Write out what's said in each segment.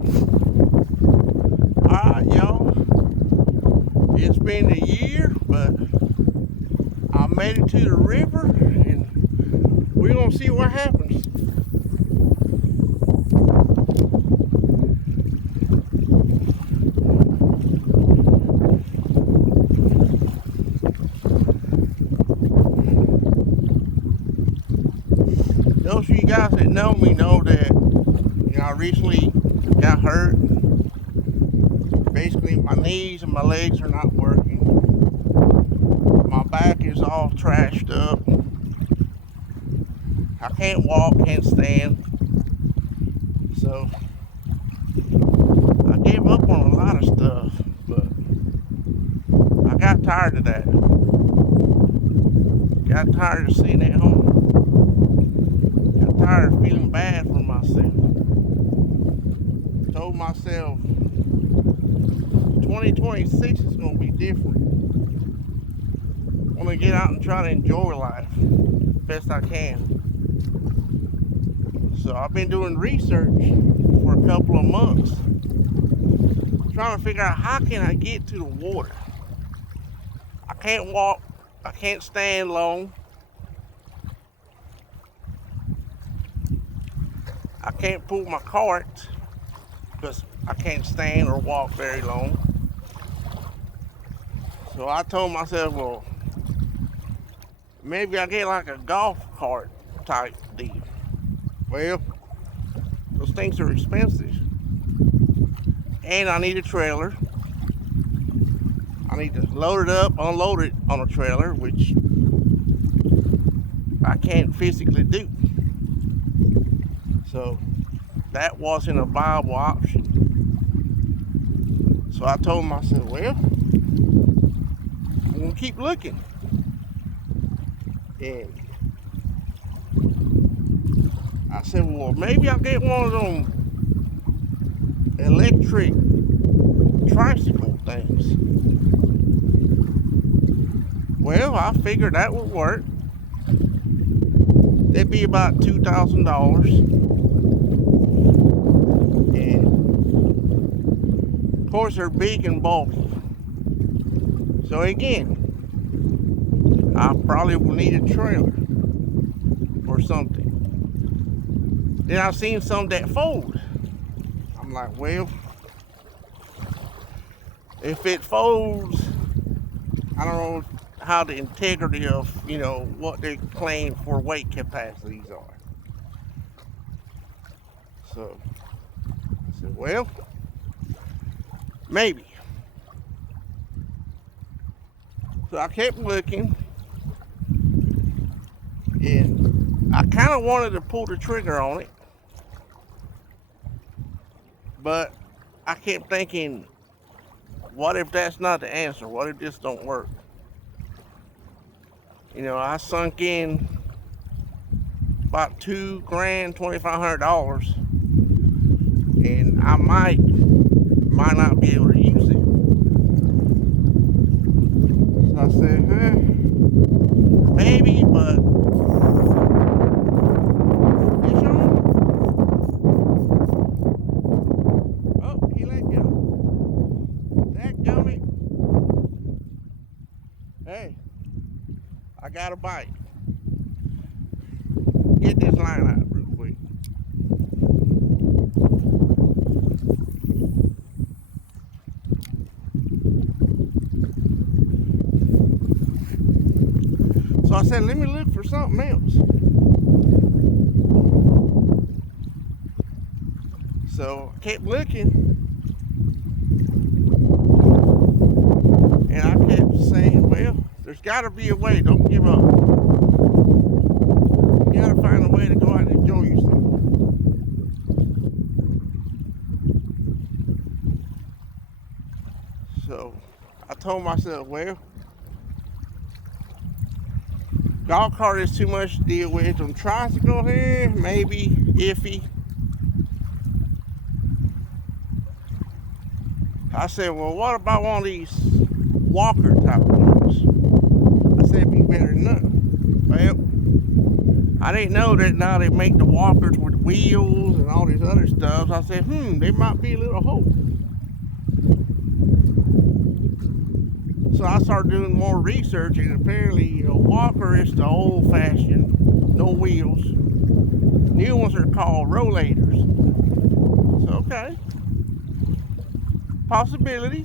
Alright, y'all. It's been a year, but I made it to the river, and we're gonna see what happens. Those of you guys that know me know that I recently got hurt. Basically, my knees and my legs are not working. My back is all trashed up. I can't walk, can't stand. So I gave up on a lot of stuff, but I got tired of that. Got tired of sitting at home. Got tired of feeling bad for myself. Told myself 2026 is going to be different. I'm going to get out and try to enjoy life best I can. So I've been doing research for a couple of months, trying to figure out how can I get to the water. I can't walk, I can't stand long. I can't pull my cart because I can't stand or walk very long. So I told myself, well, maybe I get like a golf cart type deal. Well, those things are expensive. And I need a trailer. I need to load it up, unload it on a trailer, which I can't physically do. So that wasn't a viable option. So I told myself, well, I'm gonna keep looking. And I said, well, maybe I'll get one of them electric tricycle things. Well, I figured that would work. They'd be about $2,000. And of course, they're big and bulky. So again, I probably will need a trailer or something. Then I've seen some that fold. I'm like, well, if it folds, I don't know how the integrity of, what they claim for weight capacities are. So I said, well, maybe. So I kept looking, and I kind of wanted to pull the trigger on it, but I kept thinking, what if that's not the answer? What if this don't work? I sunk in about $2,000, $2,500, and I might not be able to use it. So I said, maybe, but it's on. Oh, he let go. That gummit. Hey, I got a bite. Get this line out real quick. So I said, let me look for something else. So I kept looking, and I kept saying, well, there's got to be a way. Don't give up. You got to find a way to go out and enjoy yourself. So I told myself, well, golf cart is too much to deal with. Some tricycle here, maybe iffy. I said, well, what about one of these walker type ones? I said, it'd be better than nothing. Well, I didn't know that now they make the walkers with wheels and all this other stuff. So I said, there might be a little hope. So I started doing more research, and apparently a walker is the old-fashioned, no wheels. New ones are called rollators. So okay, possibility.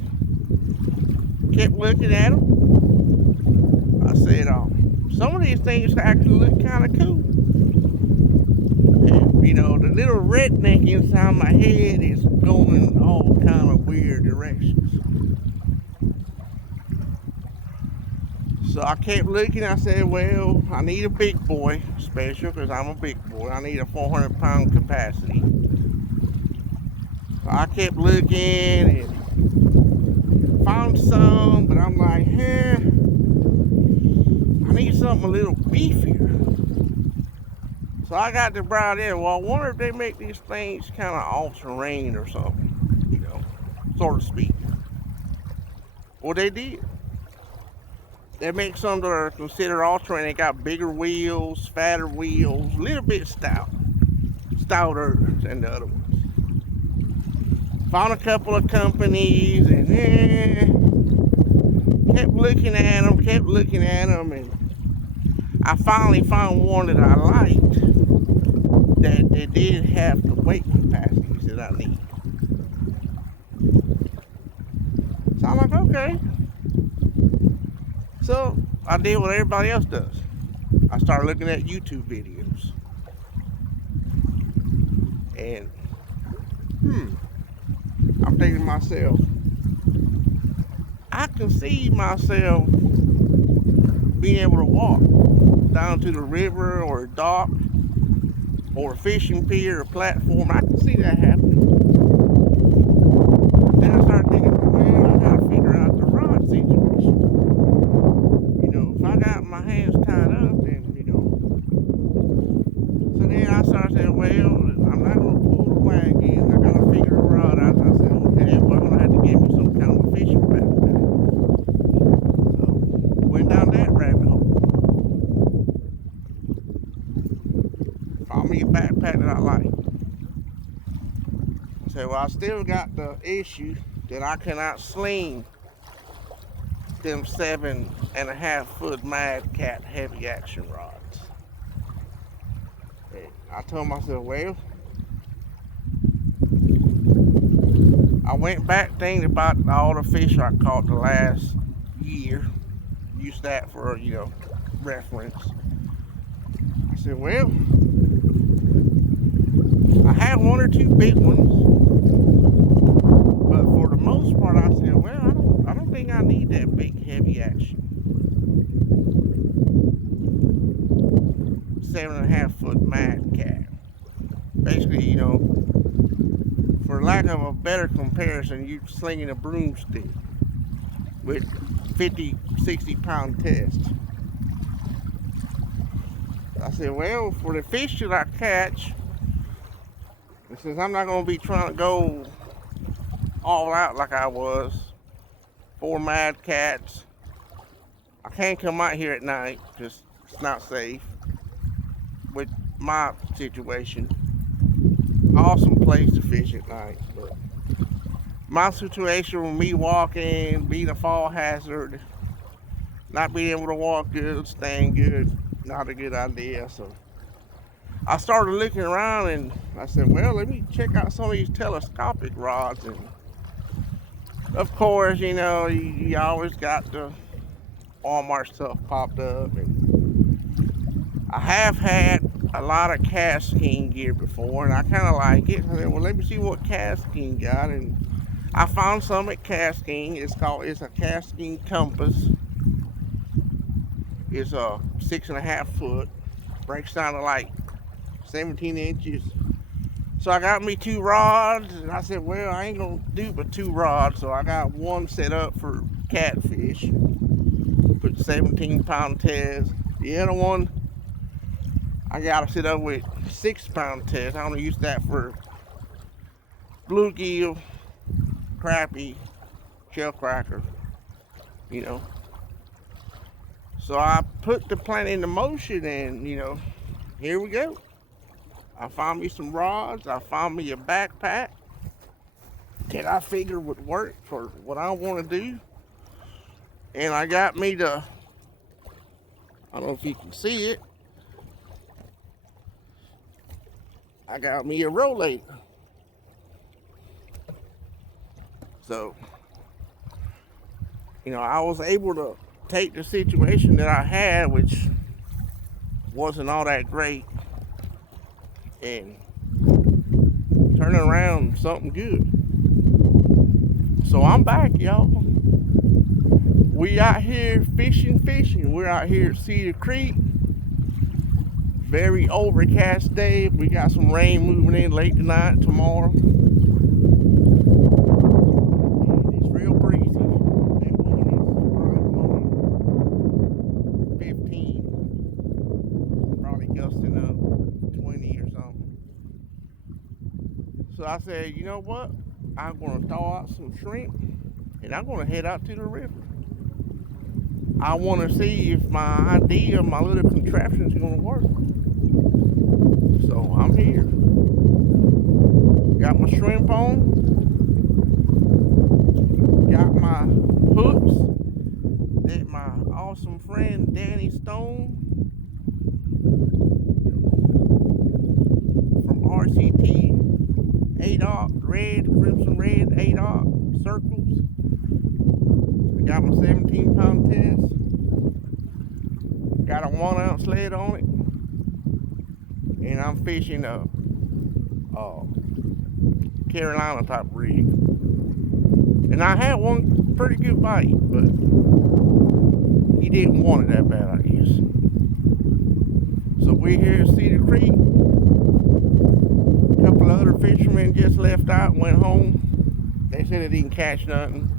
Kept looking at them. I said, some of these things actually look kind of cool. And, the little redneck inside my head is going all kind of weird directions. So I kept looking. I said, well, I need a big boy special because I'm a big boy. I need a 400-pound capacity. So I kept looking and found some, but I'm like, I need something a little beefier. So I got to brow there. Well, I wonder if they make these things kind of all-terrain or something, so to speak. Well, they did. They make some that are considered all-terrain. They got bigger wheels, fatter wheels, a little bit stouter than the other ones. Found a couple of companies and kept looking at them, and I finally found one that I liked that they did have the weight capacities that I need. So I'm like, okay. So I did what everybody else does. I started looking at YouTube videos. And I'm thinking to myself, I can see myself being able to walk down to the river or a dock or a fishing pier or platform. I can see that happening. Then I started thinking, well, I gotta figure out the rod situation. If I got my hands tied up, then, So then I started saying, well, I'm not gonna pull the wagon. I gotta figure the rod out. I said, okay, well, I'm gonna have to give me some kind of a fishing backpack. So went down that rabbit hole. Found me a backpack that I like. I said, well, I still got the issue that I cannot sling them 7.5-foot Mad Cat heavy action rods. And I told myself, well, I went back thinking about all the fish I caught the last year. Used that for, reference. I said, well, I have one or two big ones, but for the most part, I said, well, I don't think I need that big heavy action 7.5-foot Mad Cat. Basically, for lack of a better comparison, you're slinging a broomstick with 50, 60-pound test. I said, well, for the fish that I catch, since I'm not going to be trying to go all out like I was, 4 Mad Cats, I can't come out here at night because it's not safe with my situation. Awesome place to fish at night, but my situation with me walking, being a fall hazard, not being able to walk good, staying good, not a good idea. So I started looking around and I said, well, let me check out some of these telescopic rods. And of course, you always got the Walmart stuff popped up. And I have had a lot of casting gear before, and I kind of like it. I said, well, let me see what casting got. And I found some at Casting. It's a Casting Compass. It's a 6.5 foot. Breaks down to like 17 inches. So I got me 2 rods, and I said, well, I ain't gonna do but 2 rods. So I got one set up for catfish. Put 17-pound test. The other one, I gotta set up with 6-pound test. I'm gonna use that for bluegill, crappie, shell cracker, So I put the plan into motion, and here we go. I found me some rods. I found me a backpack that I figured would work for what I want to do. And I got me the, I don't know if you can see it, I got me a rollator. So, I was able to take the situation that I had, which wasn't all that great, and turn it around something good. So I'm back, y'all. We out here fishing. We're out here at Cedar Creek. Very overcast day. We got some rain moving in late tonight, tomorrow. And it's real breezy. That wind is probably blowing 15. Probably gusting up 20 or something. So I said, you know what? I'm going to thaw out some shrimp and I'm going to head out to the river. I want to see if my idea, my little contraption is going to work. So I'm here. Got my shrimp on. Got my hooks that my awesome friend Danny Stone from RCT 8-aught red, crimson red 8-aught circles. I got my 17-pound test. Got a 1-ounce lead on it. And I'm fishing a Carolina type rig. And I had one pretty good bite, but he didn't want it that bad, I guess. So we're here at Cedar Creek. A couple of other fishermen just left out and went home. They said they didn't catch nothing.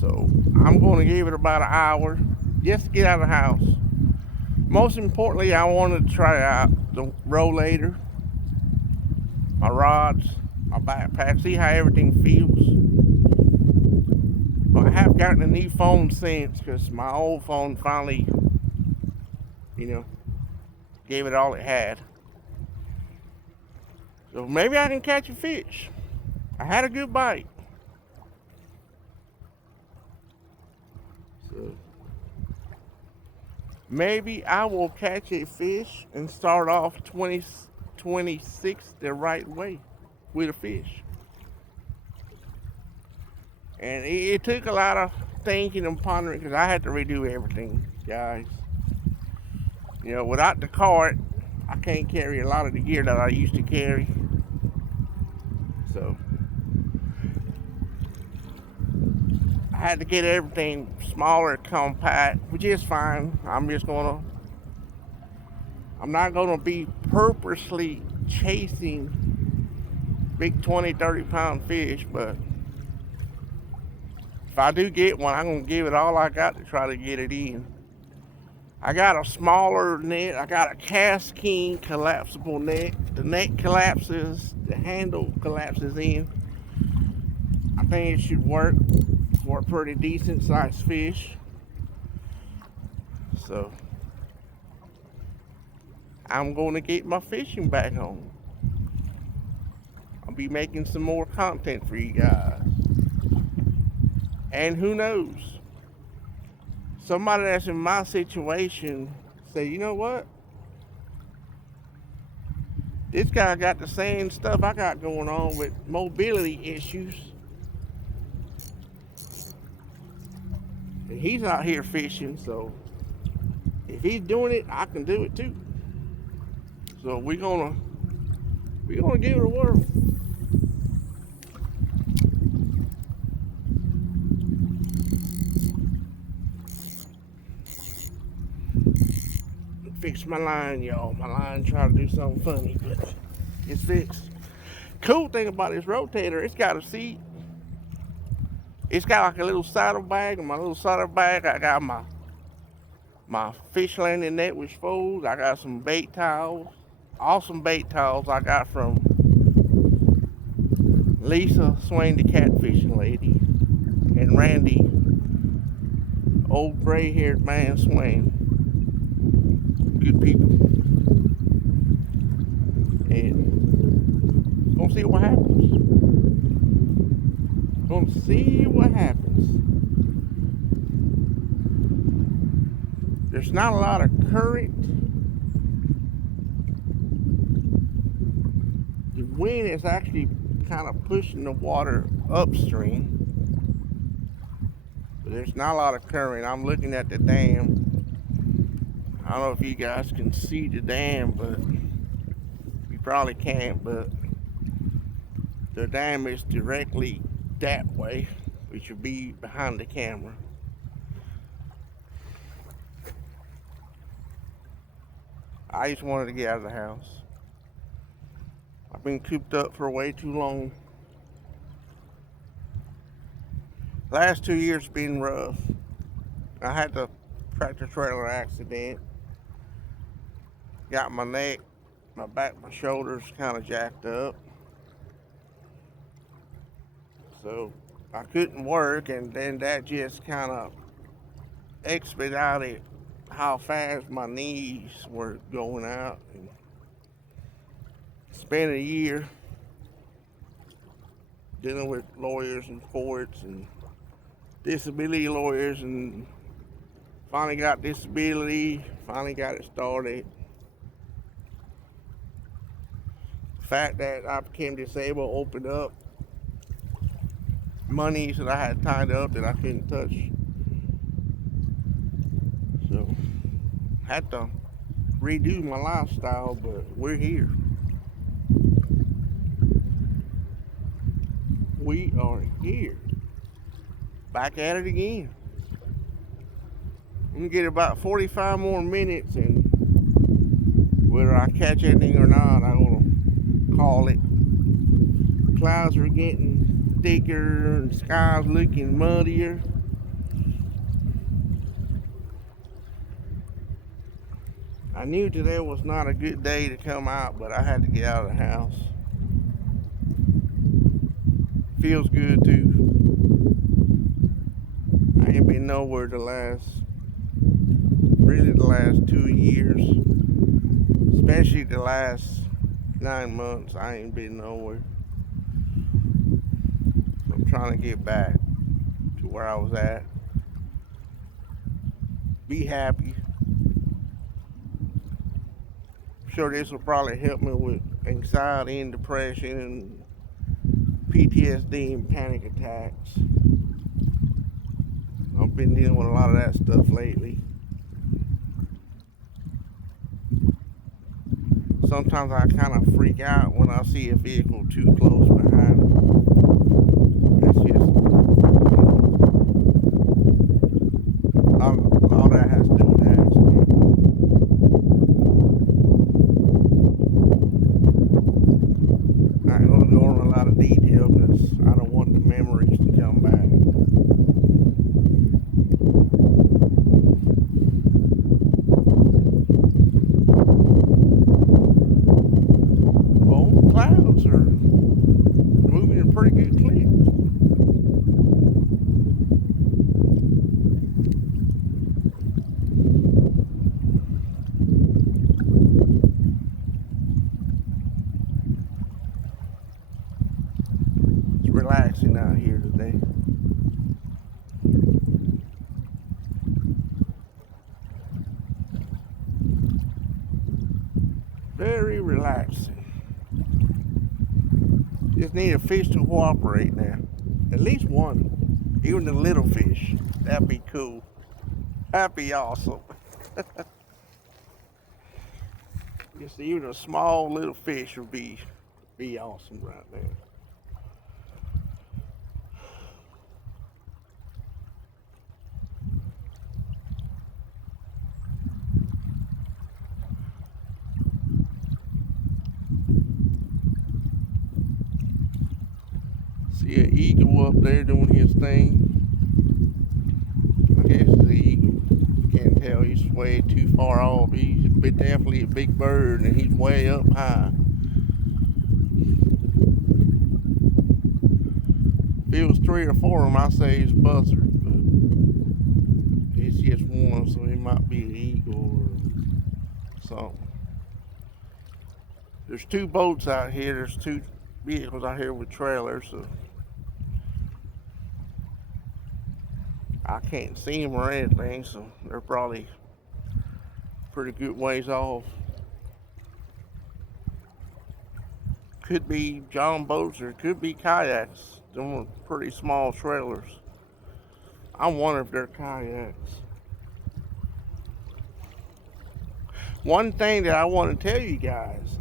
So I'm going to give it about an hour just to get out of the house. Most importantly, I wanted to try out the rollator, my rods, my backpack, see how everything feels. But I have gotten a new phone since, because my old phone finally, gave it all it had. So maybe I can catch a fish. I had a good bite. So maybe I will catch a fish and start off 2026 the right way with a fish. And it took a lot of thinking and pondering, because I had to redo everything, guys. Without the cart, I can't carry a lot of the gear that I used to carry. So I had to get everything smaller, compact, which is fine. I'm not gonna be purposely chasing big 20, 30-pound fish, but if I do get one, I'm gonna give it all I got to try to get it in. I got a smaller net. I got a Cast King collapsible net. The net collapses, the handle collapses in. I think it should work for a pretty decent sized fish. So I'm going to get my fishing back on. I'll be making some more content for you guys. And who knows? Somebody that's in my situation say, you know what? This guy got the same stuff I got going on with mobility issues. And he's out here fishing, so if he's doing it, I can do it too. So we're gonna give it a whirl. Fix my line, y'all. My line tried to do something funny, but it's fixed. Cool thing about this rotator, it's got a seat. It's got like a little saddle bag. In my little saddle bag, I got my fish landing net, which folds. I got some bait towels. Awesome bait towels I got from Lisa Swain, the catfishing lady, and Randy, old gray-haired man Swain. good people. And gonna see what happens. Gonna see what happens. There's not a lot of current. The wind is actually kind of pushing the water upstream. But there's not a lot of current. I'm looking at the dam. I don't know if you guys can see the dam, but you probably can't, but the dam is directly that way, which would be behind the camera. I just wanted to get out of the house. I've been cooped up for way too long. Last 2 years been rough. I had the tractor trailer accident. Got my neck, my back, my shoulders kind of jacked up. So I couldn't work, and then that just kind of expedited how fast my knees were going out. And spent a year dealing with lawyers and courts and disability lawyers, and finally got disability, finally got it started. The fact that I became disabled opened up monies that I had tied up that I couldn't touch. So had to redo my lifestyle, but we're here. We are here. Back at it again. I'm gonna get about 45 more minutes, and whether I catch anything or not, I'm gonna call it. Clouds are getting thicker and the sky's looking muddier. I knew today was not a good day to come out, but I had to get out of the house. Feels good too. I ain't been nowhere the last 2 years, especially the last 9 months. I ain't been nowhere. So I'm trying to get back to where I was at. Be happy. I'm sure this will probably help me with anxiety and depression and PTSD and panic attacks. I've been dealing with a lot of that stuff lately. Sometimes I kind of freak out when I see a vehicle too close behind. That's just all that has to do with the accident. I ain't gonna go into a lot of detail because I don't want the memories to come back. Well, clouds are moving at a pretty good clip. It's relaxing out here today. Very relaxing. Just need a fish to cooperate now. At least one. Even the little fish. That'd be cool. That'd be awesome. Just even a small little fish would be awesome right there. See an eagle up there doing his thing. I guess it's an eagle. Can't tell. He's way too far off. He's definitely a big bird, and he's way up high. If it was 3 or 4 of them, I'd say he's a buzzard, but it's just one, so it might be an eagle something. There's two boats out here. There's two vehicles out here with trailers. So I can't see them or anything. So they're probably pretty good ways off. Could be John boats or it could be kayaks. Them are pretty small trailers. I wonder if they're kayaks. One thing that I want to tell you guys,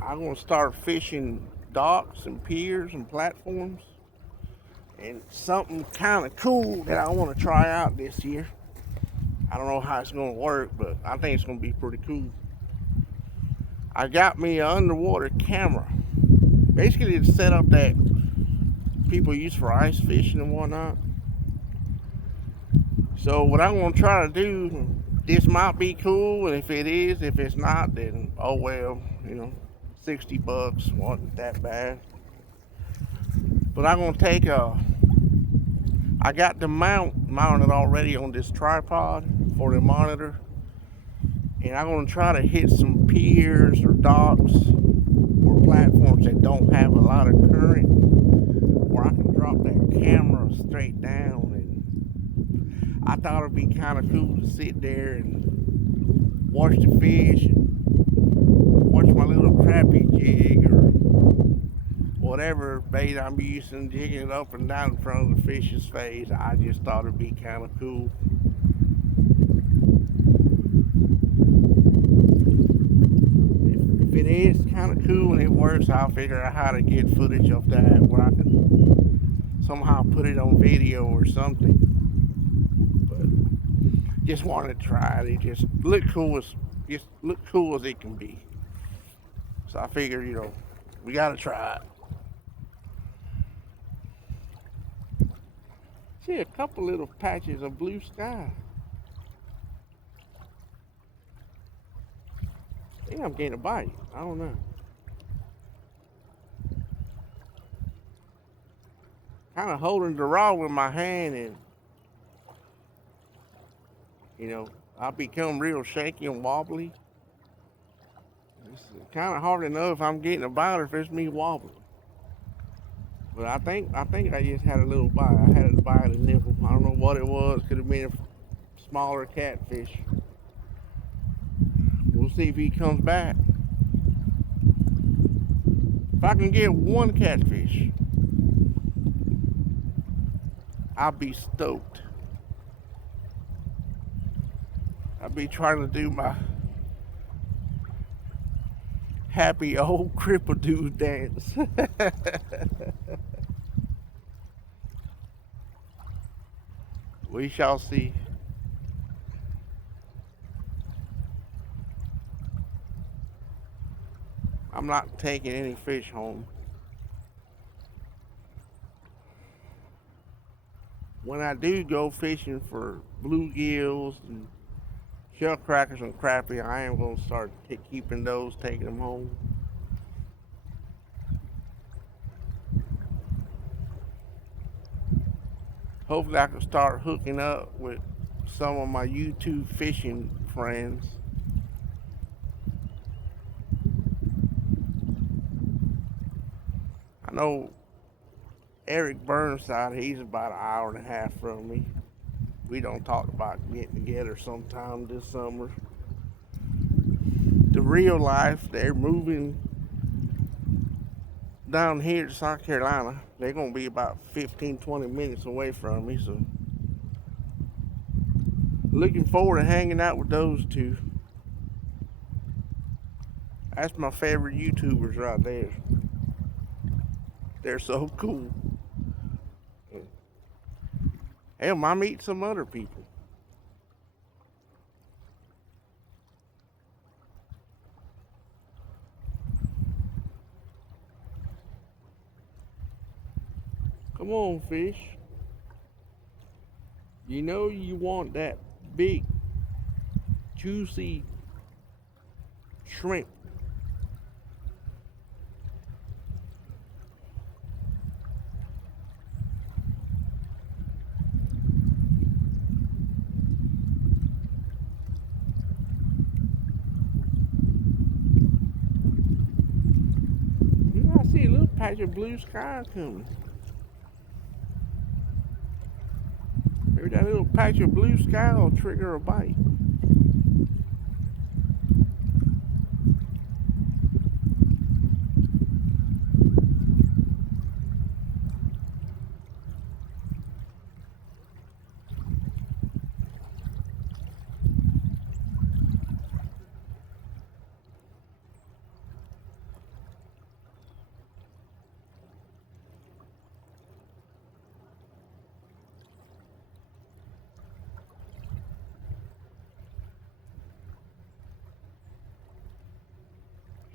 I'm going to start fishing docks and piers and platforms. And something kind of cool that I want to try out this year. I don't know how it's going to work, but I think it's going to be pretty cool. I got me an underwater camera. Basically, it's set up that people use for ice fishing and whatnot. So what I'm going to try to do, this might be cool, and if it is, if it's not, then oh well, $60 wasn't that bad. But I'm going to take I got the mounted already on this tripod for the monitor, and I'm going to try to hit some piers or docks or platforms that don't have a lot of current, where I can drop that camera straight down. And I thought it'd be kind of cool to sit there and watch the fish and watch my little crappie jig or whatever bait I'm using, jigging it up and down in front of the fish's face. I just thought it'd be kind of cool. If it is kind of cool and it works, I'll figure out how to get footage of that where I can somehow put it on video or something. But just wanted to try it. It just looked cool as it can be. So I figured, we gotta try it. See a couple little patches of blue sky. I think I'm getting a bite. I don't know. Kind of holding the rod with my hand, and I become real shaky and wobbly. It's kind of hard to know if I'm getting a bite or if it's me wobbling. But I think I just had a little bite. I had a bite of nibble. I don't know what it was. Could have been a smaller catfish. We'll see if he comes back. If I can get one catfish, I'll be stoked. I'll be trying to do my happy old cripple dude dance. We shall see. I'm not taking any fish home. When I do go fishing for bluegills and shell crackers and crappie, I am going to start keeping those, taking them home. Hopefully I can start hooking up with some of my YouTube fishing friends. I know Eric Burnside, he's about an hour and a half from me. We don't talk about getting together sometime this summer. The real life, they're moving down here to South Carolina. They're going to be about 15-20 minutes away from me, so looking forward to hanging out with those two. That's my favorite YouTubers right there. They're so cool. Hell, I meet some other people. Come on, fish. You know you want that big, juicy shrimp. patch of blue sky coming. Maybe that little patch of blue sky will trigger a bite.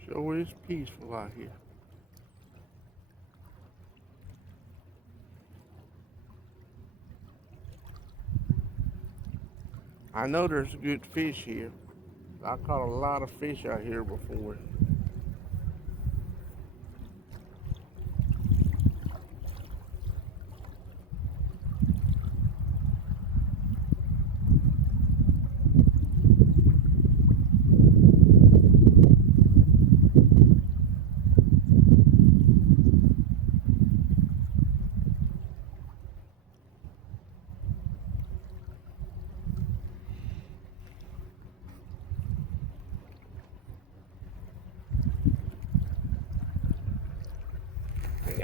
Sure is peaceful out here. I know there's good fish here. I caught a lot of fish out here before.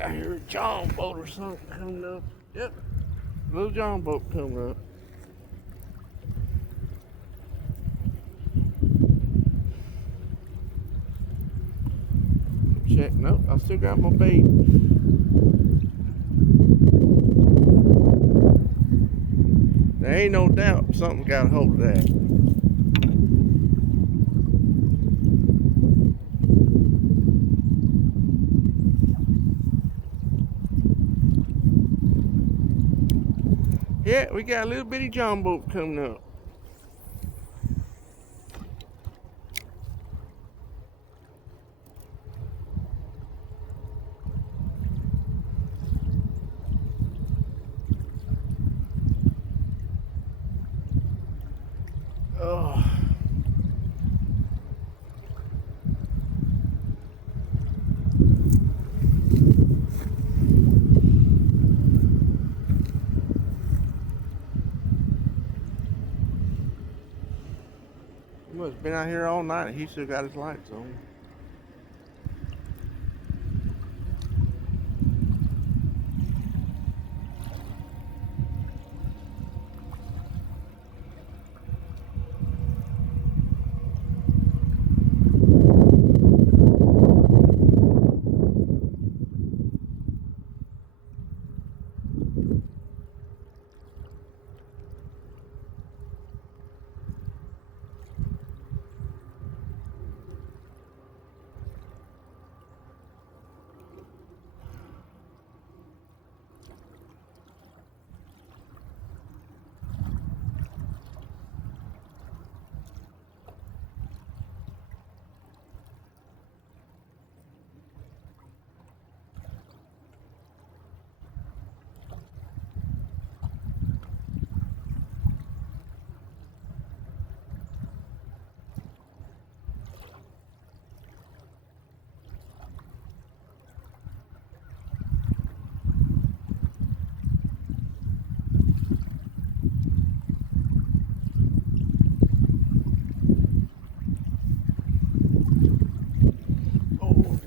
I hear a john boat or something coming up. Yep, little john boat coming up. Check, nope, I still got my bait. There ain't no doubt something got a hold of that. Yeah, we got a little bitty john boat coming up. Oh. He must have been out here all night. He still got his lights on.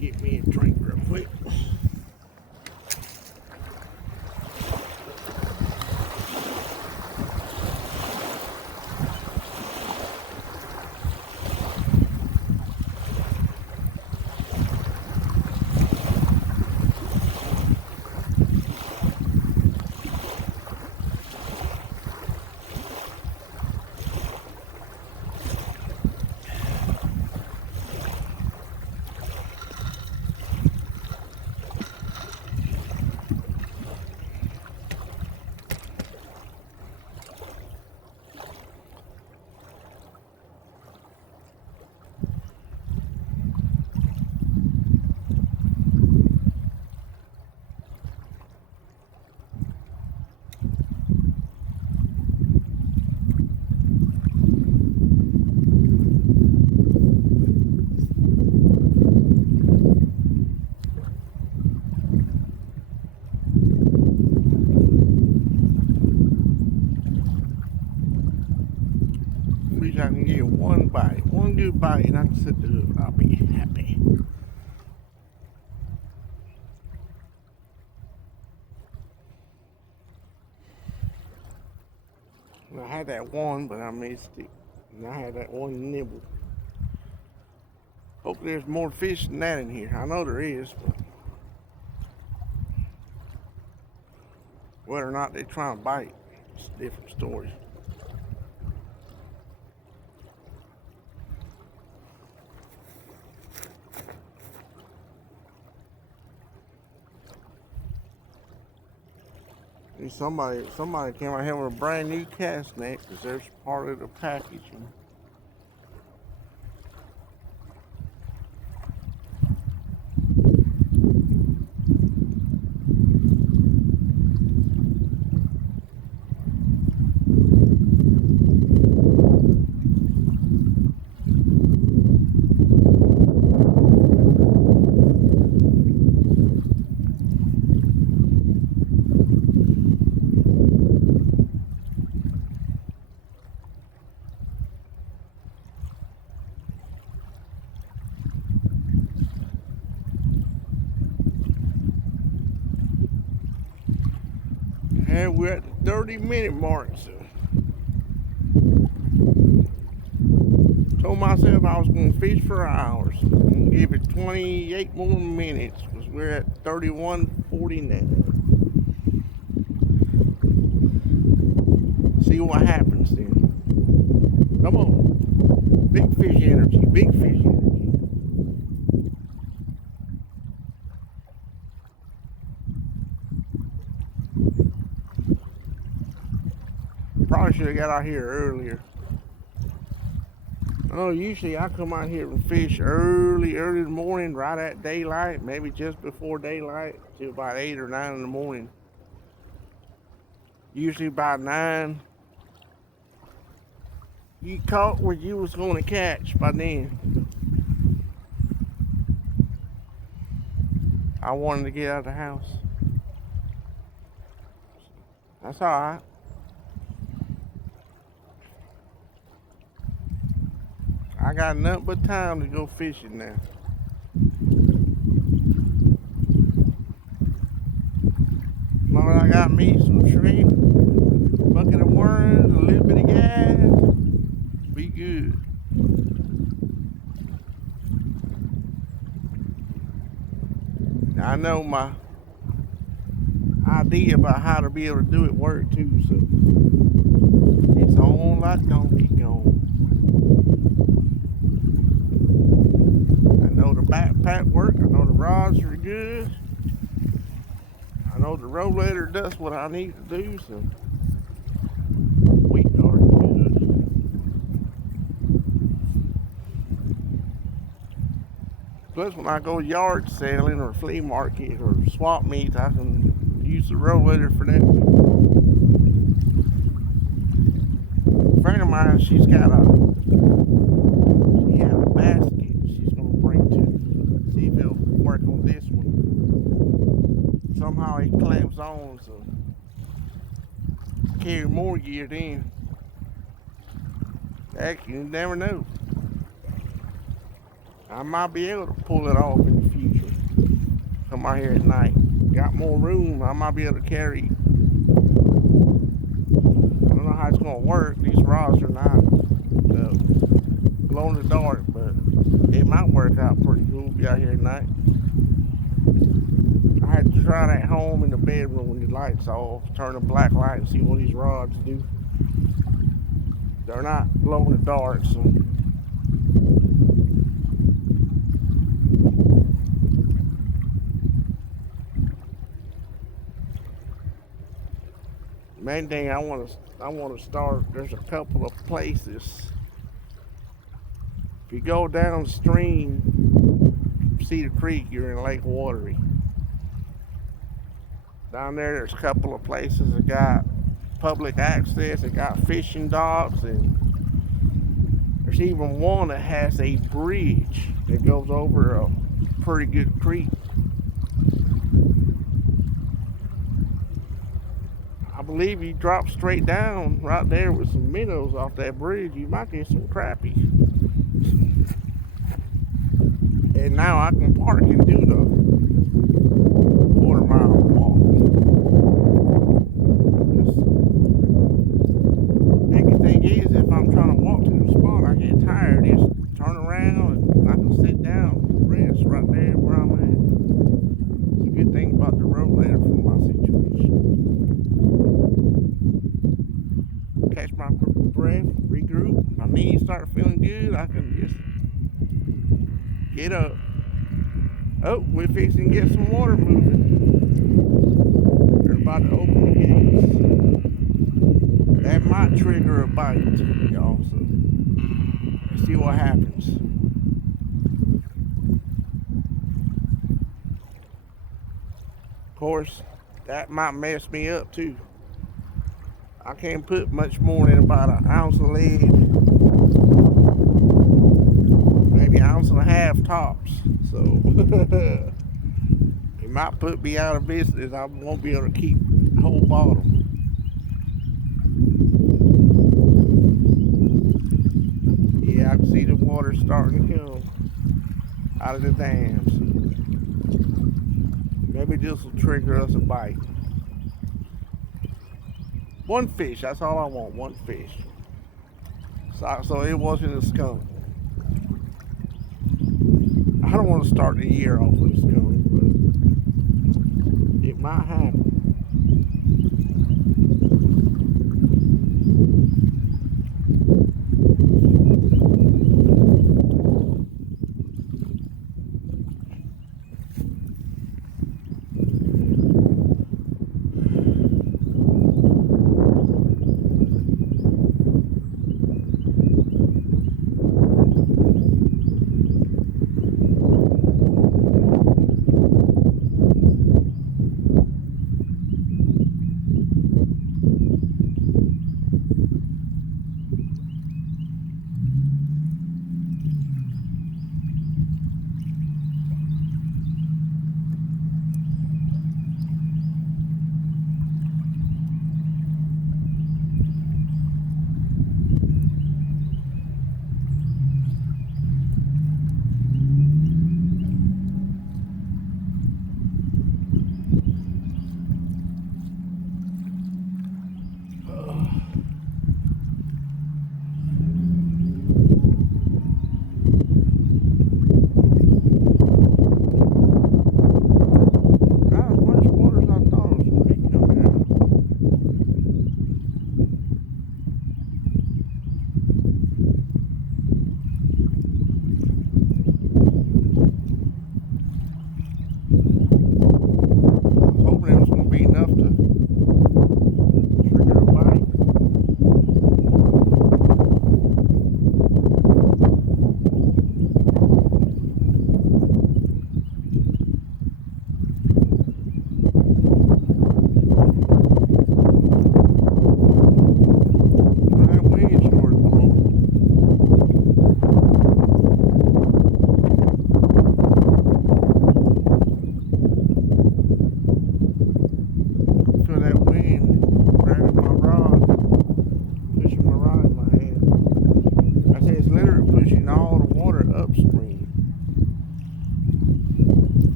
Get me a drink real quick. get one bite, one good bite, and I can set the hook. I'll be happy. And I had that one, but I missed it. And I had that one nibble. Hopefully there's more fish than that in here. I know there is, but whether or not they're trying to bite, it's a different story. Somebody came out here with a brand new cast net because there's part of the packaging. And we're at the 30-minute mark, so told myself I was going to fish for hours. I'm going to give it 28 more minutes because we're at 31:49. See what happens then. Come on. Big fish energy, big fish energy. Probably should have got out here earlier. I know usually I come out here and fish early in the morning, right at daylight, maybe just before daylight, till about 8 or 9 in the morning. Usually by 9, you caught what you was going to catch by then. I wanted to get out of the house. That's all right. I got nothing but time to go fishing now. As long as I got me some shrimp, a bucket of worms, a little bit of gas, be good. I know my idea about how to be able to do it work too, so it's on like Donkey Kong. I know the backpack work, I know the rods are good, I know the rollator does what I need to do, so we are good. Plus when I go yard selling or flea market or swap meet, I can use the rollator for that too. A friend of mine, she had a basket she's gonna bring to see if it'll work on this one. Somehow it clamps on, so carry more gear then. Heck, you never know. I might be able to pull it off in the future. Come out here at night. Got more room, I might be able to carry. I don't know how it's gonna work. These rods are not glow in the dark, but it might work out pretty cool. Be out here at night. I had to try that home in the bedroom when the lights off. Turn the black light and see what these rods do. They're not glow in the dark, so. Main thing I want to start. There's a couple of places. If you go downstream, Cedar Creek, you're in Lake Watery. Down there's a couple of places that got public access. They got fishing docks, and there's even one that has a bridge that goes over a pretty good creek. I believe you drop straight down right there with some minnows off that bridge, you might get some crappie. And now I can park and do the quarter-mile walk. Biggest thing is, if I'm trying to walk to the spot, I get tired. Just turn around and I can sit down and rest right there where I'm at. It's a good thing about the road ladder for my situation. Catch my breath, regroup. My knees start feeling good. I can just get up. Oh, we're fixing to get some water moving. They're about to open the gates. That might trigger a bite, y'all. So let's see what happens. Of course, that might mess me up too. I can't put much more than about an ounce of lead, maybe an ounce and a half tops. So it might put me out of business. I won't be able to keep the whole bottle. Yeah, I can see the water starting to come out of the dams. Maybe this will trigger us a bite. One fish, that's all I want, one fish. So it wasn't a skunk. I don't want to start the year off with a skunk, but it might happen.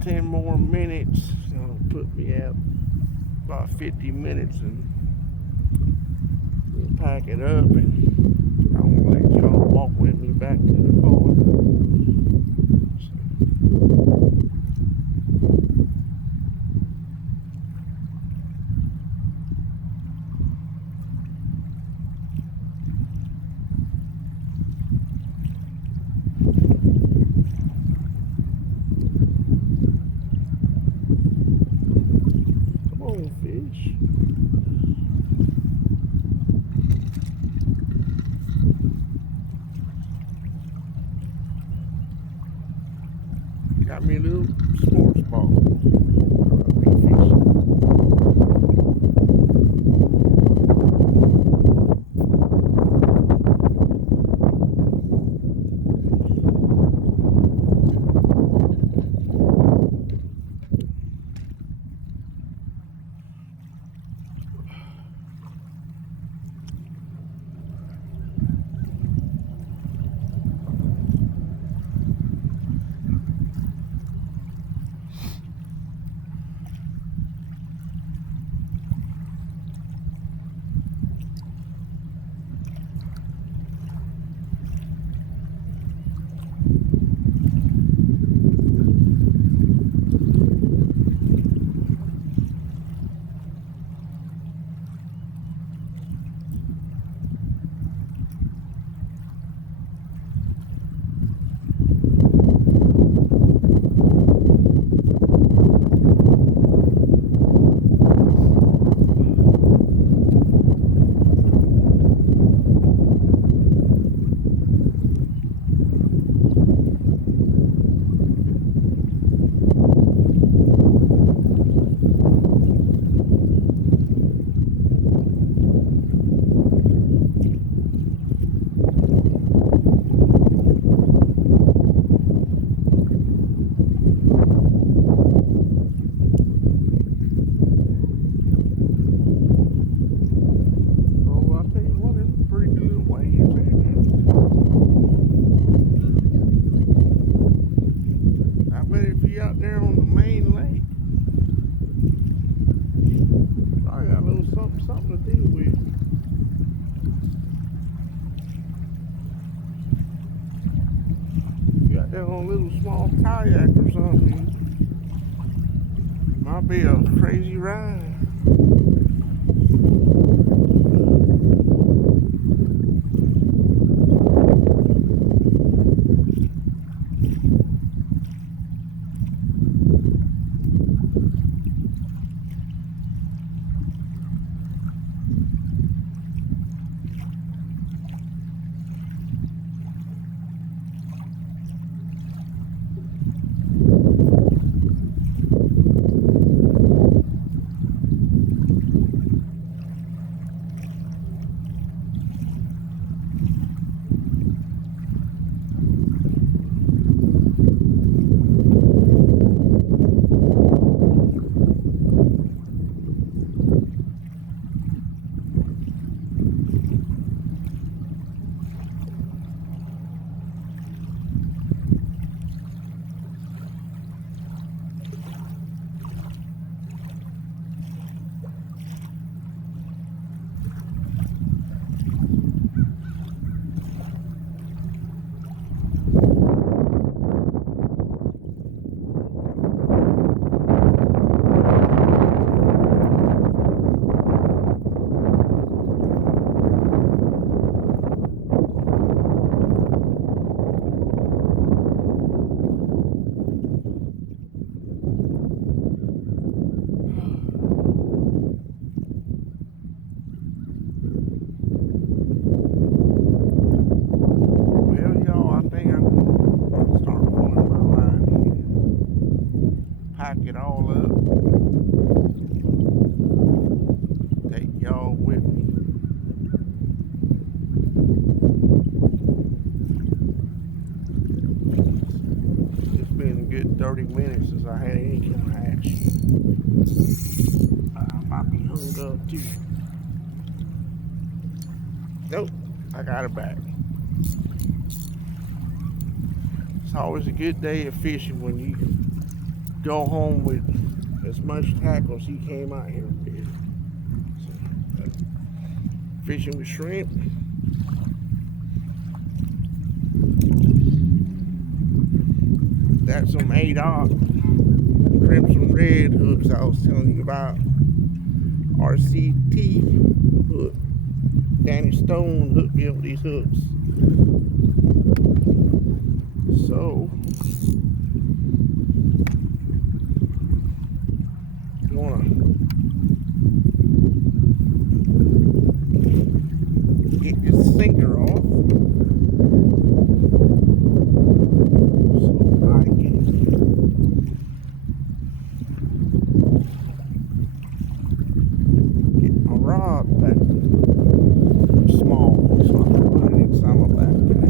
10 more minutes. That'll put me out about 50 minutes, and we'll pack it up, and I want to let y'all walk with me back to the car. Come on, fish. Got me a little sports ball. Out there on the main lake, I got a little something to do with. You got that on a little small kayak or something. Might be a crazy ride. Pack it all up, take y'all with me. It's been a good 30 minutes since I had any kind of action. I might be hung up too. Nope, I got it back. It's always a good day of fishing when you go home with as much tackle as he came out here with. So, fishing with shrimp. That's some 8/0 crimson red hooks I was telling you about. RCT hook. Danny Stone hooked me up with these hooks. So, gonna get this sinker off so I can get my rod back small, so I can put it inside my backpack.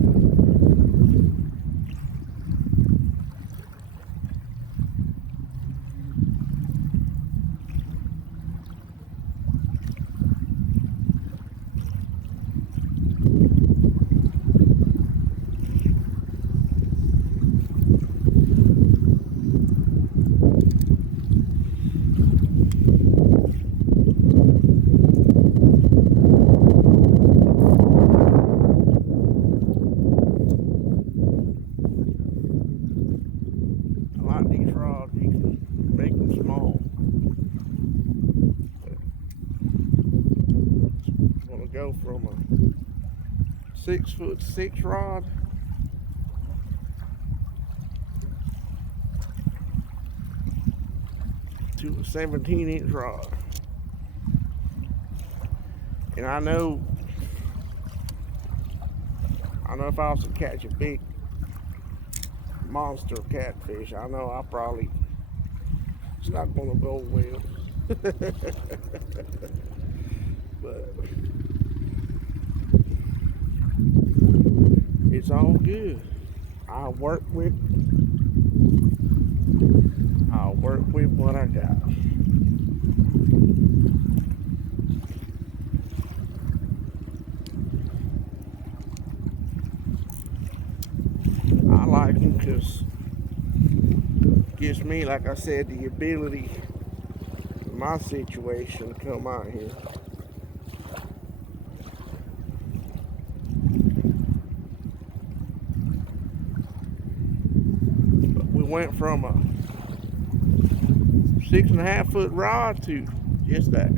These rods, you can make them small. I'm gonna go from a 6'6" rod to a 17-inch rod. And I know if I was to catch a big monster catfish, I know it's not gonna go well. But it's all good. I'll work with what I got. I like them because it gives me, like I said, the ability in my situation to come out here. But we went from a 6.5 foot rod to just that.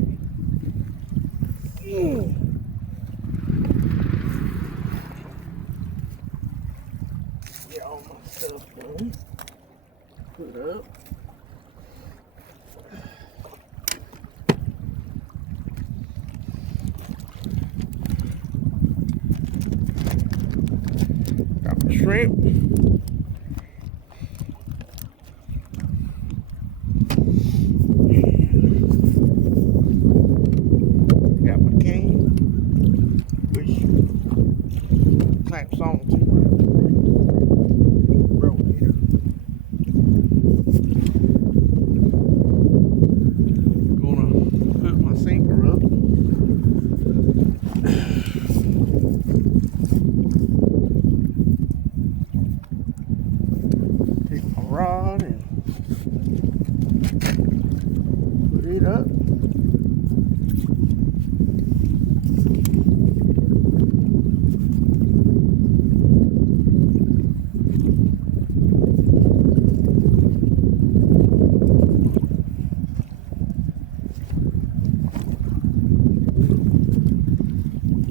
Get all my stuff done. Put up. Got my shrimp. Got my cane, which clamps on to my rope here. Gonna put my sinker up. Take my rod and put it up.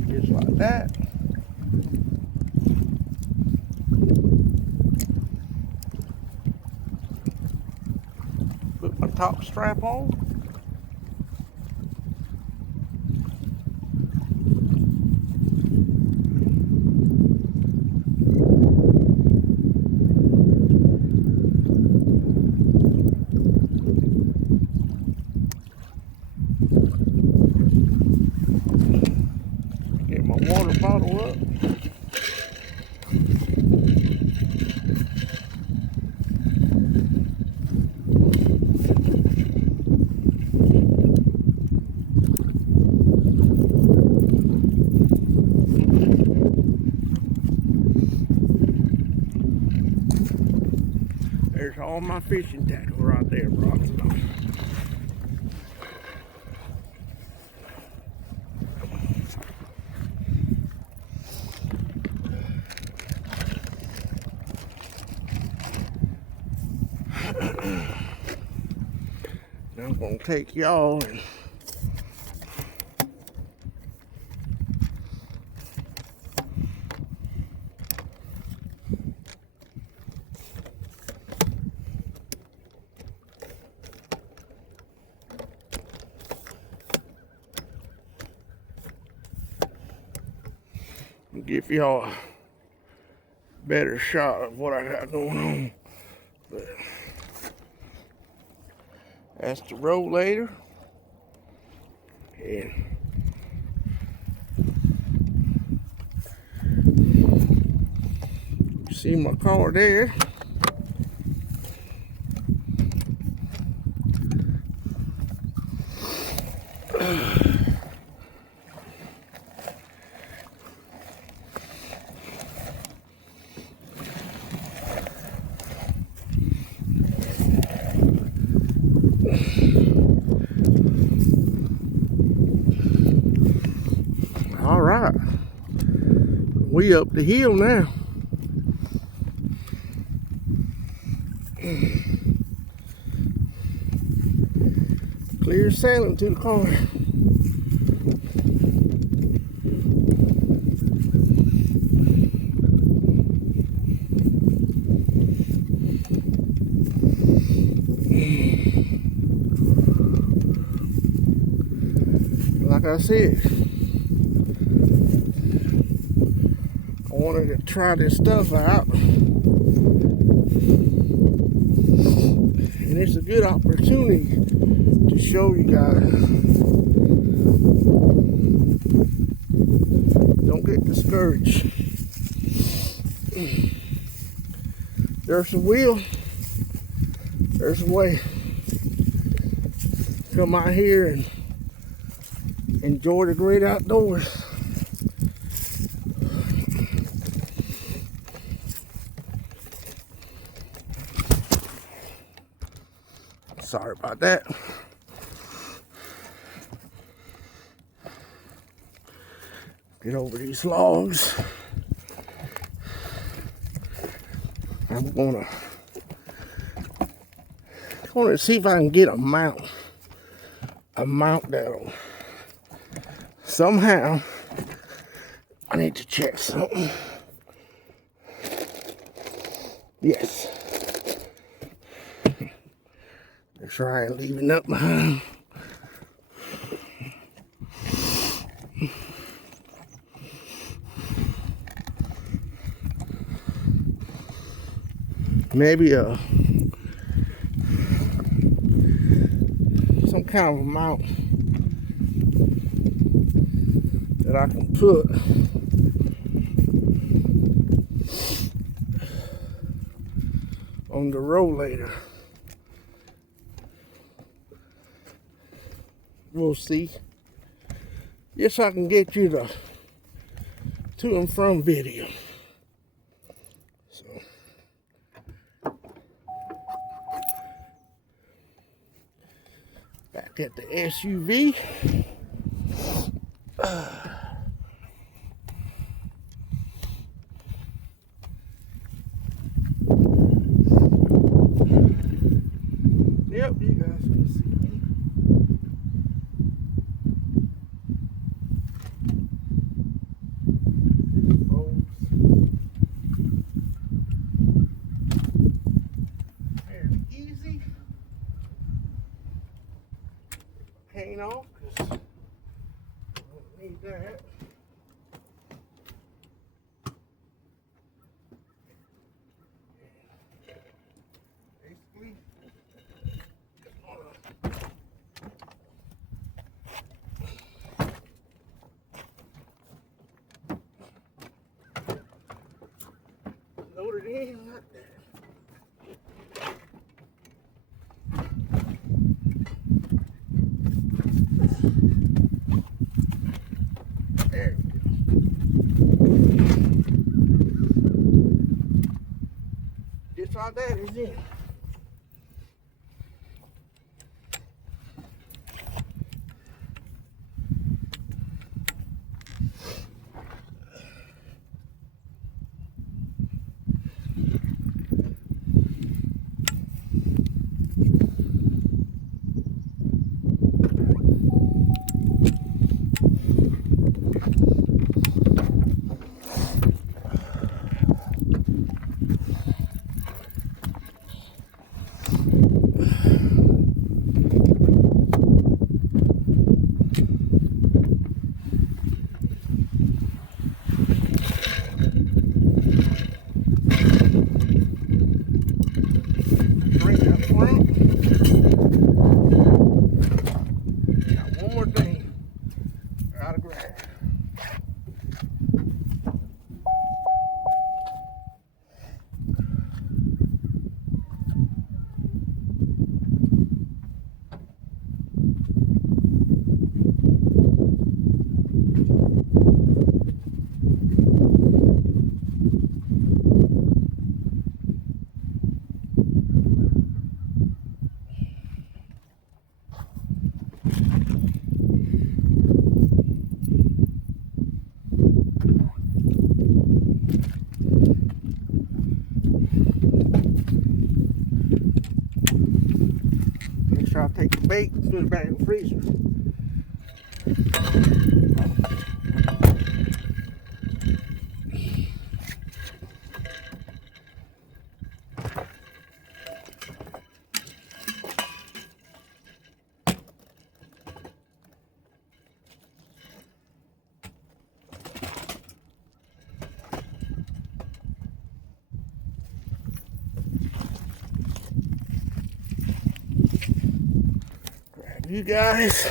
Just like that. Put my top strap on. Get my water bottle up. There's all my fishing tackle right there, rocks. I'm gonna take y'all and give y'all a better shot of what I got going on. But that's the rollator. And you see my car there. All right, we up the hill now. Clear sailing to the car. Like I said, I wanted to try this stuff out, and it's a good opportunity to show you guys. Don't get discouraged. There's a wheel, there's a way. Come out here and enjoy the great outdoors. Sorry about that. Get over these logs. I'm gonna see if I can get a mount that'll somehow. I need to check something. Yes. Make sure I ain't leaving up behind. Maybe some kind of a mount that I can put on the rollator. We'll see. Yes, I can get you the to and from video. So back at the SUV. Yep, you guys can see me. Very easy. Paint off, because I don't need that. Basically, load it in like that. There we go. Just like that is in. put it back in the freezer. You guys.